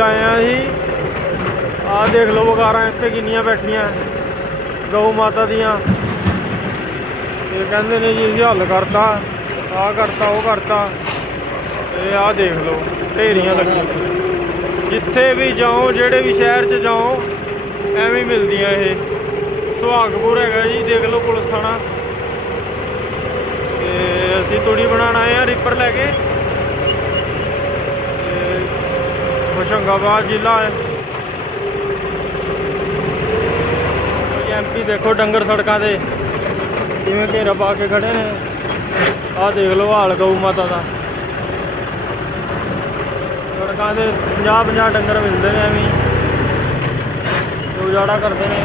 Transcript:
ਆਏ ਆ ਅਸੀਂ। ਆਹ ਦੇਖ ਲਓ ਵਗਾਰਾਂ ਇੱਥੇ ਕਿੰਨੀਆਂ ਬੈਠੀਆਂ ਗਊ ਮਾਤਾ ਦੀਆਂ। ਇਹ ਕਹਿੰਦੇ ਨੇ ਜੀ ਅਸੀਂ ਹੱਲ ਕਰਤਾ, ਆਹ ਕਰਤਾ, ਉਹ ਕਰਤਾ। ਇਹ ਆਹ ਦੇਖ ਲਓ ਢੇਰੀਆਂ ਲੱਗੀਆਂ। ਜਿੱਥੇ ਵੀ ਜਾਓ, ਜਿਹੜੇ ਵੀ ਸ਼ਹਿਰ 'ਚ ਜਾਓ, ਐਵੇਂ ਮਿਲਦੀਆਂ ਇਹ। ਸੁਹਾਗਪੁਰ ਹੈਗਾ ਜੀ, ਦੇਖ ਲਓ ਪੁਲਿਸ ਥਾਣਾ। ਤੇ ਅਸੀਂ ਤੂੜੀ ਬਣਾਉਣ ਆਏ ਹਾਂ ਰੀਪਰ ਲੈ ਕੇ। ਹੋਸ਼ੰਗਾਬਾਦ ਜ਼ਿਲ੍ਹਾ ਹੈ। MP ਦੇਖੋ ਡੰਗਰ ਸੜਕਾਂ 'ਤੇ ਕਿਵੇਂ ਘੇਰਾ ਪਾ ਕੇ ਖੜੇ ਨੇ। ਆਹ ਦੇਖ ਲਓ ਹਾਲ ਗਊ ਮਾਤਾ ਦਾ। ਸੜਕਾਂ 'ਤੇ 50-50 ਡੰਗਰ ਮਿਲਦੇ ਨੇ ਐਵੇਂ, ਉਜਾੜਾ ਕਰਦੇ ਨੇ।